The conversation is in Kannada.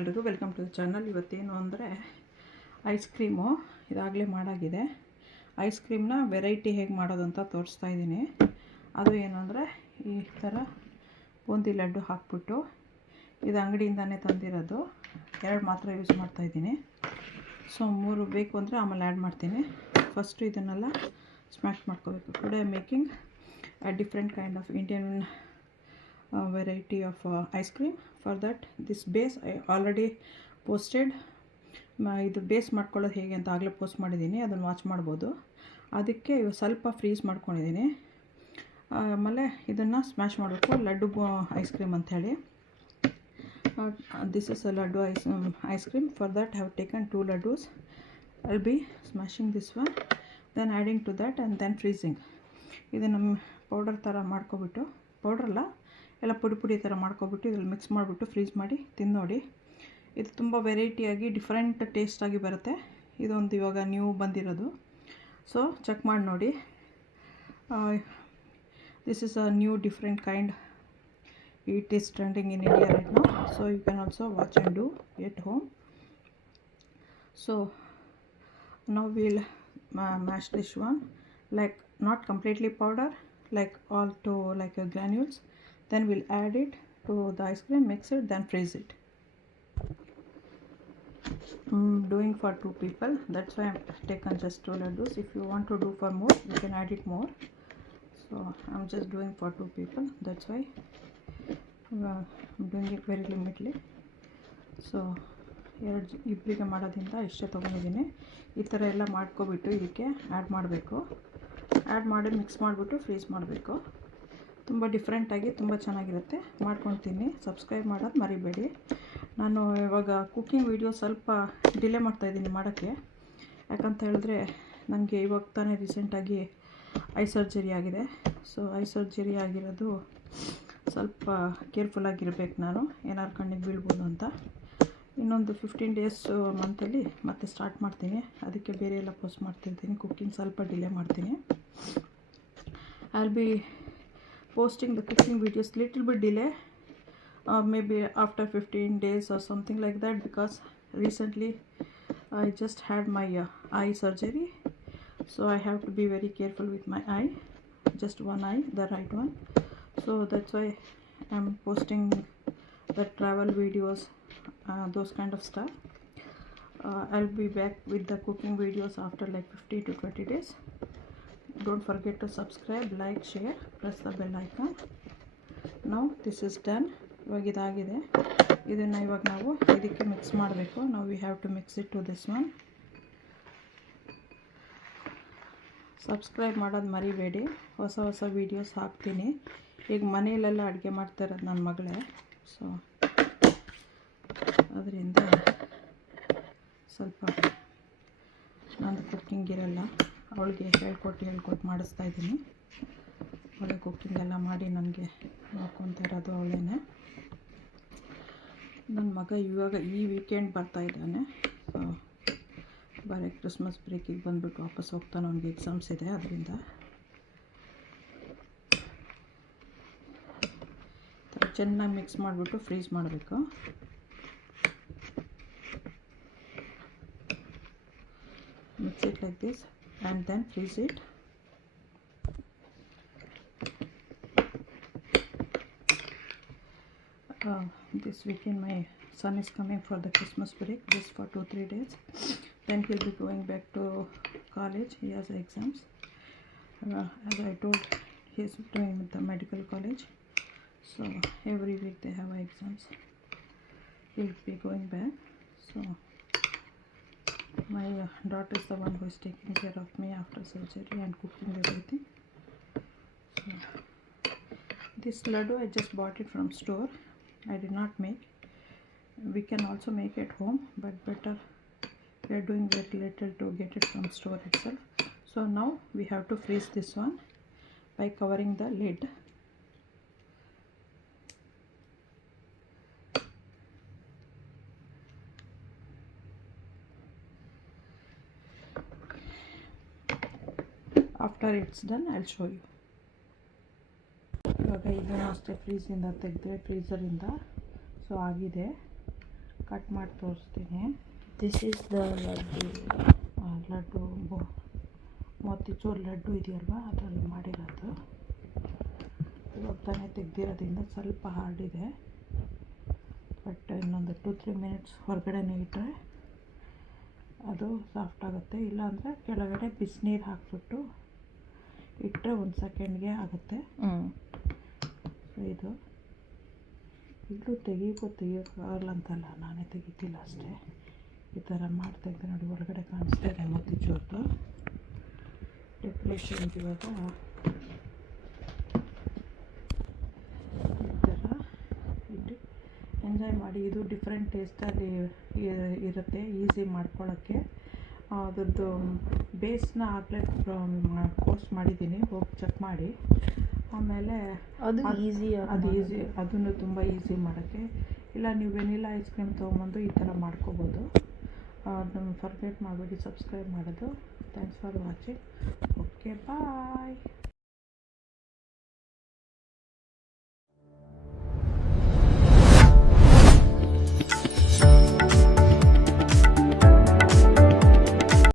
ಎಲ್ರಿಗೂ ವೆಲ್ಕಮ್ ಟು ದ ಚಾನಲ್. ಇವತ್ತೇನು ಅಂದರೆ ಐಸ್ ಕ್ರೀಮು ಇದಾಗಲೇ ಮಾಡಾಗಿದೆ. ಐಸ್ ಕ್ರೀಮ್ನ ವೆರೈಟಿ ಹೇಗೆ ಮಾಡೋದು ಅಂತ ತೋರಿಸ್ತಾ ಇದ್ದೀನಿ. ಅದು ಏನು ಅಂದರೆ ಈ ಥರ ಬೂಂದಿ ಲಡ್ಡು ಹಾಕ್ಬಿಟ್ಟು, ಇದು ಅಂಗಡಿಯಿಂದನೇ ತಂದಿರೋದು, 2 ಮಾತ್ರ ಯೂಸ್ ಮಾಡ್ತಾಯಿದ್ದೀನಿ. ಸೊ 3 ಬೇಕು ಅಂದರೆ ಆಮೇಲೆ ಆ್ಯಡ್ ಮಾಡ್ತೀನಿ. ಫಸ್ಟು ಇದನ್ನೆಲ್ಲ ಸ್ಮ್ಯಾಶ್ ಮಾಡ್ಕೋಬೇಕು. Today I making a different kind of Indian variety of ice cream. For that, this base I already posted. ಇದು ಬೇಸ್ ಮಾಡ್ಕೊಳ್ಳೋದು ಹೇಗೆ ಅಂತ ಆಗಲೇ ಪೋಸ್ಟ್ ಮಾಡಿದ್ದೀನಿ, ಅದನ್ನು ವಾಚ್ ಮಾಡ್ಬೋದು. ಅದಕ್ಕೆ ಸ್ವಲ್ಪ ಫ್ರೀಸ್ ಮಾಡ್ಕೊಂಡಿದ್ದೀನಿ. ಆಮೇಲೆ ಇದನ್ನು ಸ್ಮ್ಯಾಶ್ ಮಾಡಬೇಕು. ಲಡ್ಡು ಐಸ್ ಕ್ರೀಮ್ ಅಂಥೇಳಿ. This is a laddu ice cream. For that I have taken 2 laddus. I'll be smashing this one, then adding to that and then freezing. ಇದನ್ನು ಪೌಡರ್ ಥರ ಮಾಡ್ಕೊಬಿಟ್ಟು, ಪೌಡ್ರಲ್ಲ ಎಲ್ಲ ಪುಡಿ ಥರ ಮಾಡ್ಕೊಬಿಟ್ಟು ಇದ್ರಲ್ಲಿ ಮಿಕ್ಸ್ ಮಾಡಿಬಿಟ್ಟು ಫ್ರೀಸ್ ಮಾಡಿ ತಿಂದು ನೋಡಿ. ಇದು ತುಂಬ ವೆರೈಟಿಯಾಗಿ ಡಿಫ್ರೆಂಟ್ ಟೇಸ್ಟಾಗಿ ಬರುತ್ತೆ. ಇದೊಂದು ಇವಾಗ ನ್ಯೂ ಬಂದಿರೋದು, ಸೊ ಚೆಕ್ ಮಾಡಿ ನೋಡಿ. This is a new different kind. It is trending in India right now, so you can also watch and do at home. So now we'll mash this one, like not completely powder, like all to like a granules. Then we'll add it to the ice cream, mix it, then freeze it. I'm doing for 2 people, that's why I've taken just 2 laddus. If you want to do for more, you can add it more. So I'm just doing for 2 people, that's why I'm doing it very limitedly. So ಇಬ್ಬರಿಗೆ ಮಾಡೋದ್ರಿಂದ ಇಷ್ಟೇ ತೊಗೊಂಡಿದ್ದೀನಿ. ಈ ಥರ ಎಲ್ಲ ಮಾಡ್ಕೊಬಿಟ್ಟು ಇದಕ್ಕೆ ಆ್ಯಡ್ ಮಾಡಬೇಕು. ಆ್ಯಡ್ ಮಾಡಿ ಮಿಕ್ಸ್ ಮಾಡಿಬಿಟ್ಟು ಫ್ರೀಸ್ ಮಾಡಬೇಕು. ತುಂಬ ಡಿಫ್ರೆಂಟಾಗಿ ತುಂಬ ಚೆನ್ನಾಗಿರುತ್ತೆ. ಮಾಡ್ಕೊತೀನಿ. ಸಬ್ಸ್ಕ್ರೈಬ್ ಮಾಡೋದು ಮರಿಬೇಡಿ. ನಾನು ಇವಾಗ ಕುಕ್ಕಿಂಗ್ ವೀಡಿಯೋ ಸ್ವಲ್ಪ ಡಿಲೇ ಮಾಡ್ತಾಯಿದ್ದೀನಿ ಮಾಡೋಕ್ಕೆ. ಯಾಕಂತ ಹೇಳಿದ್ರೆ ನನಗೆ ಇವಾಗ ತಾನೇ ರೀಸೆಂಟಾಗಿ ಐ ಸರ್ಜರಿ ಆಗಿದೆ. ಸೊ ಐ ಸರ್ಜರಿ ಆಗಿರೋದು ಸ್ವಲ್ಪ ಕೇರ್ಫುಲ್ಲಾಗಿರ್ಬೇಕು ನಾನು, ಏನಾದ್ರು ಕಣ್ಣಿಗೆ ಬೀಳ್ಬೋದು ಅಂತ. ಇನ್ನೊಂದು 15 days ಮಂತಲ್ಲಿ ಮತ್ತೆ ಸ್ಟಾರ್ಟ್ ಮಾಡ್ತೀನಿ. ಅದಕ್ಕೆ ಬೇರೆ ಎಲ್ಲ ಪೋಸ್ಟ್ ಮಾಡ್ತಿರ್ತೀನಿ. ಕುಕ್ಕಿಂಗ್ ಸ್ವಲ್ಪ ಡಿಲೇ ಮಾಡ್ತೀನಿ. I will be posting the cooking videos little bit delay, maybe after 15 days or something like that, because recently I just had my eye surgery, so I have to be very careful with my eye, just one eye, the right one. So that's why I'm posting the travel videos, those kind of stuff. I'll be back with the cooking videos after like 15 to 20 days. Don't forget to subscribe, like, share, press the bell icon. Now this is done. ಇವಾಗ ಇದಾಗಿದೆ. ಇದನ್ನು ಇವಾಗ ನಾವು ಇದಕ್ಕೆ ಮಿಕ್ಸ್ ಮಾಡಬೇಕು. ನಾವು we have to mix it to this one. Subscribe ಮಾಡೋದು ಮರಿಬೇಡಿ. ಹೊಸ ಹೊಸ ವೀಡಿಯೋಸ್ ಹಾಕ್ತೀನಿ. ಈಗ ಮನೆಯಲ್ಲೆಲ್ಲ ಅಡುಗೆ ಮಾಡ್ತಾ ಇರೋದು ನನ್ನ ಮಗಳೇ. ಸೊ ಅದರಿಂದ ಸ್ವಲ್ಪ ನಂದು ಕುಕ್ಕಿಂಗ್ ಇರಲ್ಲ. ಅವಳಿಗೆ ಹೇಳ್ಕೊಟ್ಟು ಮಾಡಿಸ್ತಾ ಇದ್ದೀನಿ. ಅವಳೆ ಕುಕ್ಕಿಂಗ್ ಎಲ್ಲ ಮಾಡಿ ನನಗೆ ನೋಡ್ಕೊತಾ ಇರೋದು ಅವಳೇನೆ. ನನ್ನ ಮಗ ಇವಾಗ ಈ ವೀಕೆಂಡ್ ಬರ್ತಾ ಇದ್ದಾನೆ. ಬರೀ ಕ್ರಿಸ್ಮಸ್ ಬ್ರೇಕಿಗೆ ಬಂದುಬಿಟ್ಟು ವಾಪಸ್ ಹೋಗ್ತಾನೆ. ಅವನಿಗೆ ಎಕ್ಸಾಮ್ಸ್ ಇದೆ, ಅದರಿಂದ ಚೆನ್ನಾಗಿ ಮಿಕ್ಸ್ ಮಾಡಿಬಿಟ್ಟು ಫ್ರೀಸ್ ಮಾಡಬೇಕು. Mix it like this and then freeze it. This weekend my son is coming for the Christmas break, just for 2-3 days. Then he'll be going back to college. He has exams. As I told, he's doing with the medical college, so every week they have exams. He'll be going back. So my daughter is the one who is taking care of me after surgery and cooking everything. So this laddu I just bought it from store. I did not make. We can also make at home, but better we are doing very little to get it from store itself. So now we have to freeze this one by covering the lid. After it's done, I'll show you. ಇವಾಗ ಇದನ್ನು ಅಷ್ಟೇ ಫ್ರೀಸಿಂದ ತೆಗೆದೆ, ಫ್ರೀಸರಿಂದ. ಸೊ ಆಗಿದೆ. ಕಟ್ ಮಾಡಿ ತೋರಿಸ್ತೀನಿ. This is the laddu. Laddu motichoor laddu ಇದೆಯಲ್ವ, ಅದರಲ್ಲಿ ಮಾಡಿರೋದು. ಇವಾಗ ತಾನೇ ತೆಗ್ದಿರೋದ್ರಿಂದ ಸ್ವಲ್ಪ ಹಾರ್ಡಿದೆ, ಬಟ್ ಇನ್ನೊಂದು 2-3 ಮಿನಿಟ್ಸ್ ಹೊರಗಡೆನೇ ಇಟ್ಟರೆ ಅದು ಸಾಫ್ಟ್ ಆಗುತ್ತೆ. ಇಲ್ಲಾಂದರೆ ಕೆಳಗಡೆ ಬಿಸಿನೀರು ಹಾಕ್ಬಿಟ್ಟು ಇಟ್ಟರೆ 1 ಸೆಕೆಂಡ್ಗೆ ಆಗುತ್ತೆ. ಸೊ ಇದು ಇಲ್ಲೂ ತೆಗಿಯೋಕ್ಕಾಗಲ್ಲ ಅಂತಲ್ಲ, ನಾನೇ ತೆಗಿತಿಲ್ಲ ಅಷ್ಟೇ. ಈ ಥರ ಮಾಡಿ ತೆಗೆದು ನೋಡಿ, ಒಳಗಡೆ ಕಾಣಿಸ್ತಾ ಇದೆ ಮೋತಿಚೂರ್ದು ಡೆಕೋರೇಷನ್. ಇವಾಗ ಈ ಥರ ಇಟ್ಟು ಎಂಜಾಯ್ ಮಾಡಿ. ಇದು ಡಿಫ್ರೆಂಟ್ ಟೇಸ್ಟಲ್ಲಿ ಇರುತ್ತೆ, ಈಸಿ ಮಾಡ್ಕೊಳ್ಳೋಕ್ಕೆ. ಅದ್ರದ್ದು ಬೇಸ್ನ ಆಗಲೇ ಪೋಸ್ಟ್ ಮಾಡಿದ್ದೀನಿ, ಹೋಗಿ ಚೆಕ್ ಮಾಡಿ. ಆಮೇಲೆ ಅದು ಈಸಿ, ಅದನ್ನು ತುಂಬ ಈಸಿ ಮಾಡೋಕ್ಕೆ. ಇಲ್ಲ ನೀವು ವೆನಿಲಾ ಐಸ್ ಕ್ರೀಮ್ ತೊಗೊಂಬಂದು ಈ ಥರ ಮಾಡ್ಕೋಬೋದು. ಅದನ್ನು ಫರ್ಗೆಟ್ ಮಾಡಬೇಡಿ ಸಬ್ಸ್ಕ್ರೈಬ್ ಮಾಡೋದು. Thanks for watching. Okay, bye.